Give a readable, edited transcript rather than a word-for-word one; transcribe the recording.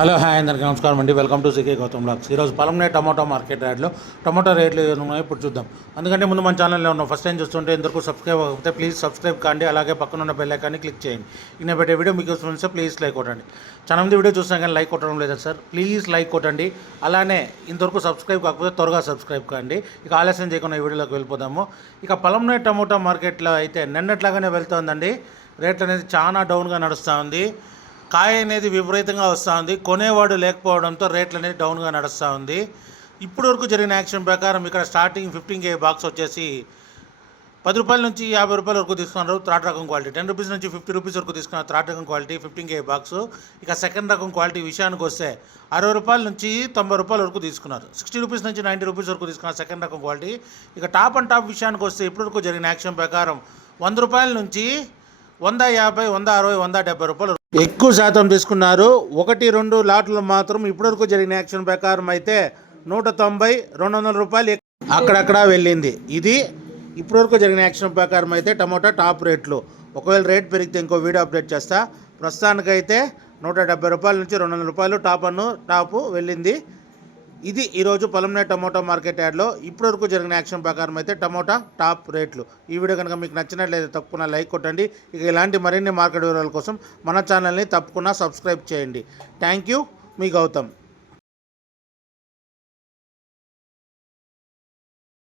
Hello hi అందరికీ నమస్కారం అండి. Welcome to CK Gautam vlogs. ఈరోజు పలంనే టమాటో మార్కెట్ యార్డ్లో టమాటో రేట్లు ఉన్నాయో ఇప్పుడు చూద్దాం. అందుకంటే ముందు మన ఛానల్లో ఉన్న ఫస్ట్ టైం చూస్తుంటే ఇంతకు సబ్స్క్రైబ్ అవ్వకపోతే ప్లీజ్ సబ్స్క్రైబ్ కాండి. అలాగే పక్కన ఉన్న బెల్ ఐకాన్ని క్లిక్ చేయండి. నేను పెట్టే వీడియో మీకు వస్తే ప్లీజ్ లైక్ కొట్టండి. చాలా మంది వీడియో చూస్తాం కానీ లైక్ కొట్టడం లేదు సార్. ప్లీజ్ లైక్ కొట్టండి. అలానే ఇంతవరకు సబ్స్క్రైబ్ కాకపోతే త్వరగా సబ్స్క్రైబ్ కాండి. ఇక ఆలస్యం చేయకుండా ఈ వీడియోలోకి వెళ్ళిపోదాము. ఇక పలంనే టమాటో మార్కెట్లో అయితే నిన్నట్లాగానే వెళ్తుందండి. రేట్లు అనేది చాలా డౌన్గా నడుస్తూ ఉంది. కాయ అనేది విపరీతంగా వస్తూ ఉంది. కొనేవాడు లేకపోవడంతో రేట్లు అనేది డౌన్గా నడుస్తూ ఉంది. ఇప్పటి వరకు జరిగిన యాక్షన్ ప్రకారం ఇక్కడ స్టార్టింగ్ 15K బాక్స్ వచ్చేసి 10 రూపాయల నుంచి 50 రూపాయల వరకు తీసుకున్నారు థర్డ్ రకం క్వాలిటీ. 10 రూపీస్ నుంచి 50 రూపీస్ వరకు తీసుకున్నారు థర్డ్ రకం క్వాలిటీ 15K బాక్స్. ఇక సెకండ్ రకం క్వాలిటీ విషయానికి వస్తే 60 రూపాయల నుంచి 90 రూపాయల వరకు తీసుకున్నారు. 60 రూపీస్ నుంచి 90 రూపీస్ వరకు తీసుకున్నారు సెకండ్ రకం క్వాలిటీ. ఇక టాప్ అండ్ టాప్ విషయానికి వస్తే ఇప్పటి వరకు జరిగిన యాక్షన్ ప్రకారం 100 రూపాయల నుంచి 150, 160, 170 రూపాయలు ఎక్కువ శాతం తీసుకున్నారు. 1-2 లాట్లు మాత్రం ఇప్పటివరకు జరిగిన యాక్షన్ ప్రకారం అయితే 190, 200 రూపాయలు అక్కడక్కడ వెళ్ళింది. ఇది ఇప్పటివరకు జరిగిన యాక్షన్ ప్రకారం అయితే టమోటా టాప్ రేట్లు. ఒకవేళ రేట్ పెరిగితే ఇంకో వీడియో అప్డేట్ చేస్తా. ప్రస్తుతానికైతే 170 రూపాయల నుంచి 200 రూపాయలు టాపు వెళ్ళింది. ఇది ఈరోజు పలంనే టమోటా మార్కెట్ యార్డ్లో ఇప్పటివరకు జరిగిన యాక్షన్ ప్రకారం అయితే టమోటా టాప్ రేట్లు. ఈ వీడియో కనుక మీకు నచ్చినట్లయితే తప్పకుండా లైక్ కొట్టండి. ఇక ఇలాంటి మరిన్ని మార్కెట్ వివరాల కోసం మన ఛానల్ని తప్పకుండా సబ్స్క్రైబ్ చేయండి. థ్యాంక్ యూ, మీ గౌతమ్.